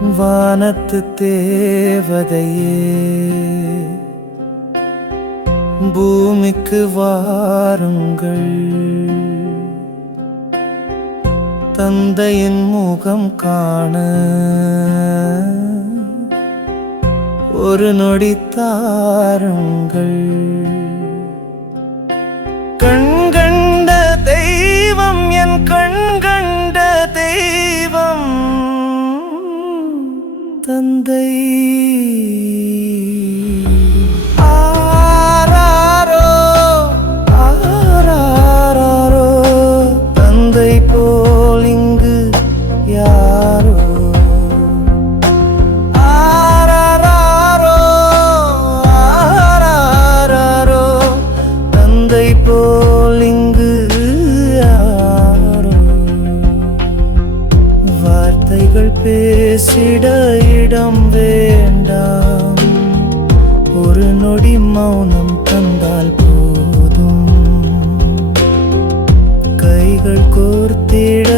வானத்து தேவதையே பூமிக்கு வாருங்கள். தந்தையின் முகம் காண ஒரு நொடி தாருங்கள். தந்தை வார்த்தைகள் பேசிட இடம் வேண்டாம். ஒரு நொடி மௌனம் தந்தால் போதும். கைகள் கோர்த்திட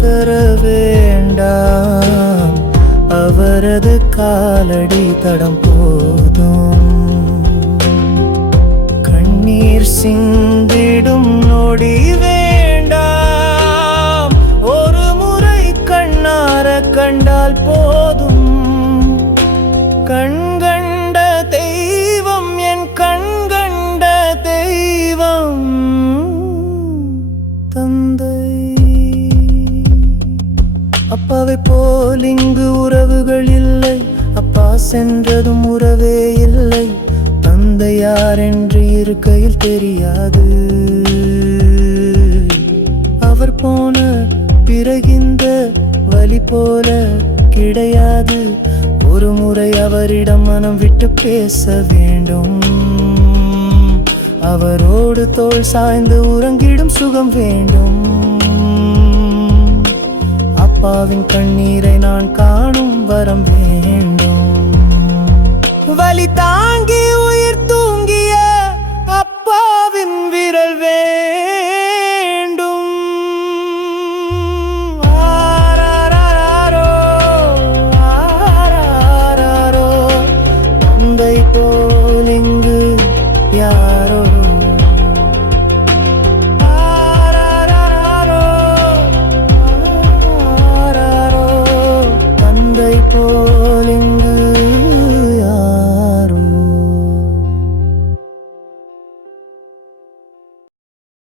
தர வேண்டாம். அவரது காலடி தடம் போதும். கண்ணீர் சிந்திடும் நொடி கண்டால் போதும். கண்கண்ட தெய்வம் என் கண்கண்ட தெய்வம் தந்தை. அப்பாவை போல் இங்கு உறவுகள் இல்லை. அப்பா சென்றதும் உறவே இல்லை. தந்தை யார் என்று இருக்கையில் தெரியாது. வலி போல கிடையாது. ஒரு முறை அவரிடம் மனம் விட்டு பேச வேண்டும். அவரோடு தோள் சாய்ந்து உறங்கிடும் சுகம் வேண்டும். அப்பாவின் கண்ணீரை நான் காணும் வரம் வேண்டும். வலி தாங்கி உயிர்